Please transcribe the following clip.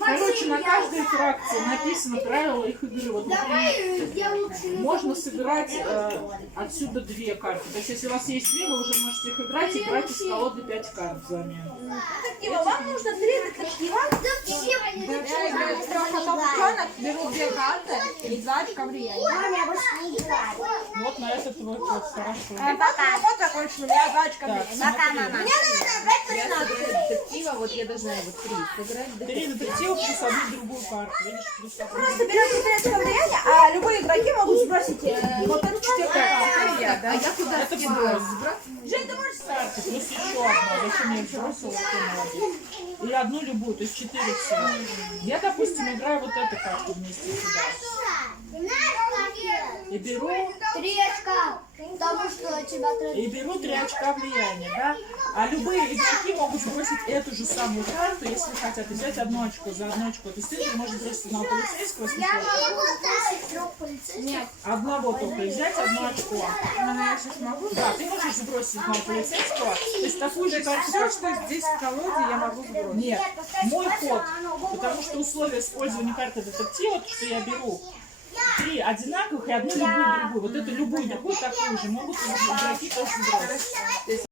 Короче, на каждой фракции написано правила их игры. Вот, например, можно сыграть отсюда 2 карты. То есть, если у вас есть 2, вы уже можете их играть и брать из колоды 5 карт взамен. Вам нужно 3 детектива. Я играю 3 фотоученых, беру 2 карты и 2 очка влияния. Вот на этот твой ход, хорошо. Вот закончено, у меня 2 очка влияния. Пока, мама. Мне надо брать 3 Я сыграю детектива, вот я должна вот 3 сыграть. 3 детектива плюс одну другую карту. Видишь, плюс одну. Просто берете 3 очка влияния, а любые игроки могут сбросить вот эту 4 карты. А я куда Это скидываю? Жень, ты можешь карты, плюс еще одна. Зачем я их бросила? Или одну любую, то есть 4 всего. Я, допустим, играю вот эту карту вместе сюда. И беру 3 очка, потому что тебя И беру 3 очка влияния, да? А любые игроки могут сбросить эту же самую карту, если хотят, и взять одно очко за одно очко. То есть ты можешь бросить одного полицейского, если хочешь. Нет. Одного только, и взять одно очко. Я сейчас могу. Да, ты можешь сбросить одного полицейского, то есть такую же карту. Все, что здесь в колоде, я могу сбросить. Нет, мой ход, потому что условие использования карты детектива, что я беру 3 одинаковых и одну любую другую. Вот эту любую другую такую же могут игроки тоже сбросить.